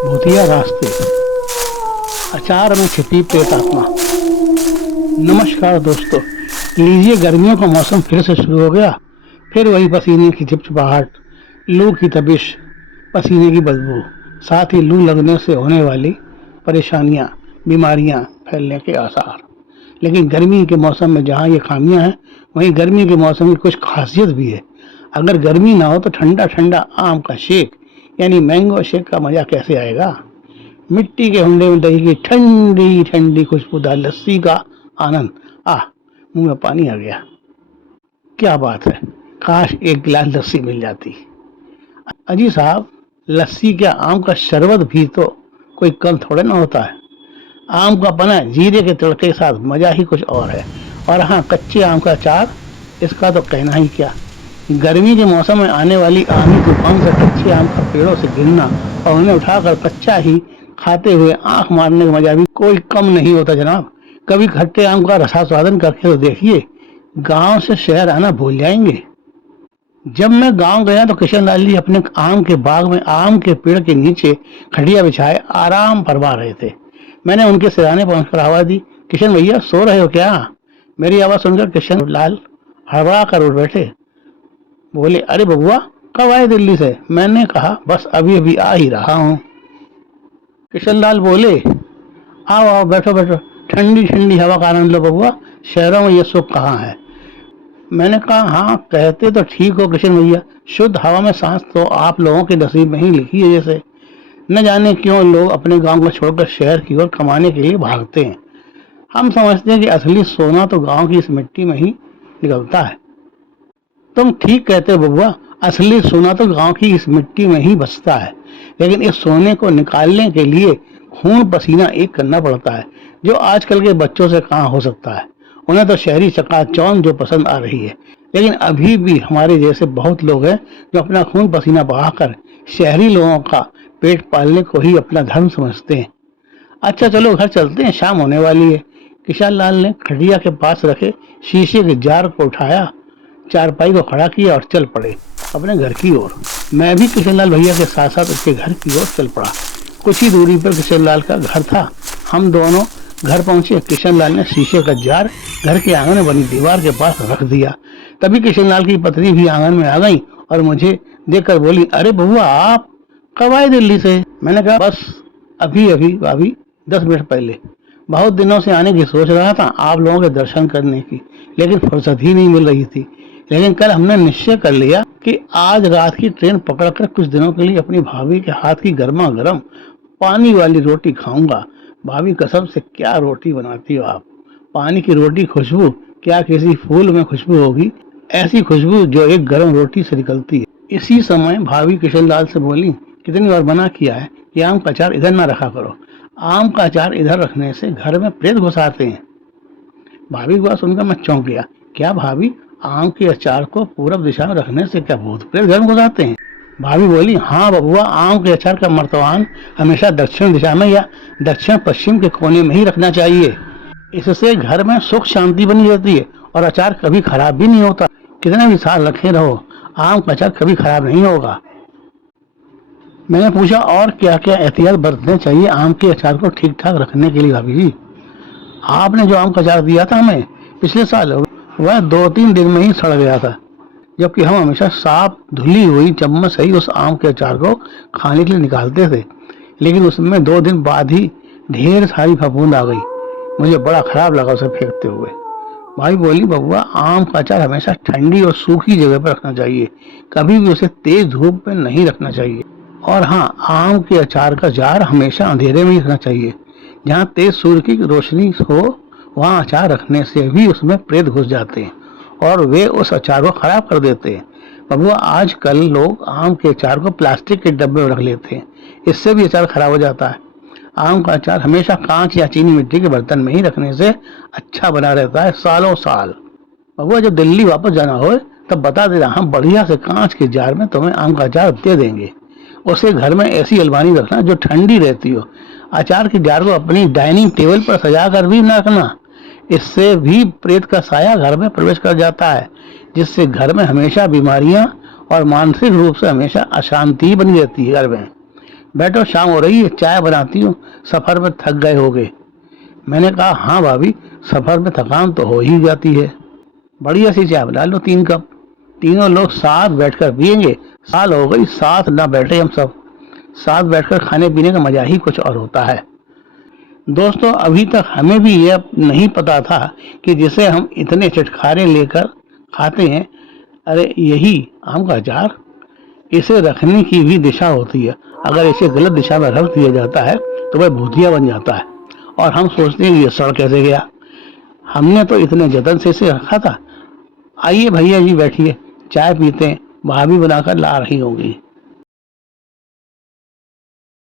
भूतिया रास्ते, अचार में छिपी प्रेतात्मा। नमस्कार दोस्तों, लीजिए गर्मियों का मौसम फिर से शुरू हो गया। फिर वही पसीने की चिपचिपाहट, लू की तपिश, पसीने की बदबू, साथ ही लू लगने से होने वाली परेशानियां, बीमारियां फैलने के आसार। लेकिन गर्मी के मौसम में जहाँ ये खामियां हैं, वहीं गर्मी के मौसम की कुछ खासियत भी है। अगर गर्मी ना हो तो ठंडा ठंडा आम का शेक यानी मैंगो शेक का मजा कैसे आएगा। मिट्टी के हुंडे में दही की ठंडी ठंडी खुशबूदार लस्सी का आनंद, आह, मुंह में पानी आ गया। क्या बात है, काश एक गिलास लस्सी मिल जाती। अजी साहब, लस्सी क्या आम का शरबत भी तो कोई कम थोड़े ना होता है। आम का पना जीरे के तड़के के साथ मजा ही कुछ और है। और हाँ, कच्चे आम का अचार, इसका तो कहना ही क्या। गर्मी के मौसम में आने वाली आंधी तूफान से कच्चे आम का पेड़ों से गिरना और उन्हें उठाकर कच्चा ही खाते हुए आंख मारने का मजा भी कोई कम नहीं होता जनाब। कभी खट्टे आम का रसास्वादन करके तो देखिए, गांव से शहर आना भूल जाएंगे। जब मैं गांव गया तो किशन लाल जी अपने आम के बाग में आम के पेड़ के नीचे खटिया बिछाए आराम फरमा रहे थे। मैंने उनके सिराने पहुंचकर आवाज दी, किशन भैया सो रहे हो क्या? मेरी आवाज सुनकर किशन लाल हड़बड़ा कर उठ बैठे। बोले, अरे बबुआ, कब आए दिल्ली से? मैंने कहा, बस अभी अभी आ ही रहा हूँ। किशन लाल बोले, आओ आओ, बैठो बैठो, ठंडी ठंडी हवा का आनंद लो बबुआ, शहरों में ये सुख कहाँ है। मैंने कहा, हाँ कहते तो ठीक हो किशन भैया, शुद्ध हवा में सांस तो आप लोगों के नसीब में ही लिखी है। जैसे न जाने क्यों लोग अपने गांव को छोड़कर शहर की ओर कमाने के लिए भागते हैं। हम समझते हैं कि असली सोना तो गांव की इस मिट्टी में ही निकलता है। तुम ठीक कहते हो बबुआ, असली सोना तो गांव की इस मिट्टी में ही बसता है। लेकिन इस सोने को निकालने के लिए खून पसीना एक करना पड़ता है, जो आजकल के बच्चों से कहाँ हो सकता है। उन्हें तो शहरी चकाचौंध जो पसंद आ रही है। लेकिन अभी भी हमारे जैसे बहुत लोग हैं जो अपना खून पसीना बहाकर शहरी लोगों का पेट पालने को ही अपना धर्म समझते हैं। अच्छा चलो घर चलते हैं, शाम होने वाली है। किशन लाल ने खटिया के पास रखे शीशे के जार को उठाया, चारपाई को खड़ा किया और चल पड़े अपने घर की ओर। मैं भी किशन लाल भैया के साथ साथ उसके घर की ओर चल पड़ा। कुछ ही दूरी पर किशन लाल का घर था। हम दोनों घर पहुंचे। किशन लाल ने शीशे का जार घर के आंगन में बनी दीवार के पास रख दिया। तभी किशन लाल की पत्नी भी आंगन में आ गई और मुझे देखकर बोली, अरे बउआ, आप कब आए दिल्ली से? मैंने कहा, बस अभी अभी भाभी, 10 मिनट पहले। बहुत दिनों से आने की सोच रहा था, आप लोगों के दर्शन करने की, लेकिन फुर्सत ही नहीं मिल रही थी। लेकिन कल हमने निश्चय कर लिया कि आज रात की ट्रेन पकड़कर कुछ दिनों के लिए अपनी भाभी के हाथ की गर्मा गर्म पानी वाली रोटी खाऊंगा। भाभी कसम से क्या रोटी बनाती हो आप। पानी की रोटी खुशबू क्या किसी फूल में खुशबू होगी, ऐसी खुशबू जो एक गर्म रोटी से निकलती है। इसी समय भाभी किशन लाल से बोली, कितनी बार मना किया है कि आम का अचार इधर ना रखा करो। आम का अचार इधर रखने से घर में प्रेत घुस आते हैं। भाभी की बात सुनकर मैं चौंक गया। क्या भाभी, आम के अचार को पूरब दिशा में रखने से क्या भूत प्रेत घर में घुस आते हैं? भाभी बोली, हाँ बबुआ, आम के अचार का मर्तबान हमेशा दक्षिण दिशा में या दक्षिण पश्चिम के कोने में ही रखना चाहिए। इससे घर में सुख शांति बनी रहती है और अचार कभी खराब भी नहीं होता। कितने भी साल रखे रहो, आम का अचार कभी खराब नहीं होगा। मैंने पूछा, और क्या क्या एहतियात बरतने चाहिए आम के अचार को ठीक ठाक रखने के लिए? भाभी जी, आपने जो आम का अचार दिया था हमें पिछले साल, वह 2-3 दिन में ही सड़ गया था, जबकि हम हमेशा साफ धुली हुई चम्मच से ही उस आम के अचार को खाने के लिए निकालते थे। लेकिन उसमें 2 दिन बाद ही ढेर सारी फफूंद आ गई। मुझे बड़ा खराब लगा उसे फेंकते हुए। भाई बोली, बबुआ, आम का अचार हमेशा ठंडी और सूखी जगह पर रखना चाहिए, कभी भी उसे तेज धूप में नहीं रखना चाहिए। और हाँ, आम के अचार का जार हमेशा अंधेरे में ही रखना चाहिए। जहाँ तेज सूर्य की रोशनी हो, वहाँ अचार रखने से भी उसमें प्रेत घुस जाते हैं और वे उस अचार को खराब कर देते हैं। बबुआ, आजकल लोग आम के अचार को प्लास्टिक के डब्बे में रख लेते हैं, इससे भी अचार खराब हो जाता है। आम का अचार हमेशा कांच या चीनी मिट्टी के बर्तन में ही रखने से अच्छा बना रहता है सालों साल। बबुआ, जब दिल्ली वापस जाना हो तब बता देना, हम बढ़िया से कांच के जार में तुम्हें आम का अचार दे देंगे। उसे घर में ऐसी अलमारी रखना जो ठंडी रहती हो। अचार के जार को अपनी डाइनिंग टेबल पर सजा कर भी न रखना, इससे भी प्रेत का साया घर में प्रवेश कर जाता है, जिससे घर में हमेशा बीमारियां और मानसिक रूप से हमेशा अशांति बनी रहती है घर में। बैठो शाम हो रही है, चाय बनाती हूँ, सफ़र में थक गए होगे। मैंने कहा हाँ भाभी, सफ़र में थकान तो हो ही जाती है। बढ़िया सी चाय बना लो 3 कप, तीनों लोग साथ बैठकर पियेंगे। साल हो गई साथ ना बैठे हम सब। साथ बैठकर खाने पीने का मजा ही कुछ और होता है। दोस्तों अभी तक हमें भी यह नहीं पता था कि जिसे हम इतने चटखारे लेकर खाते हैं, अरे यही आम का अचार। इसे रखने की भी दिशा होती है। अगर इसे गलत दिशा में रख दिया जाता है तो वह भुतिया बन जाता है और हम सोचते हैं कि ये सड़ कैसे गया, हमने तो इतने जतन से इसे रखा था। आइए भैया जी बैठिए, चाय पीते हैं, भाभी बनाकर ला रही होंगी।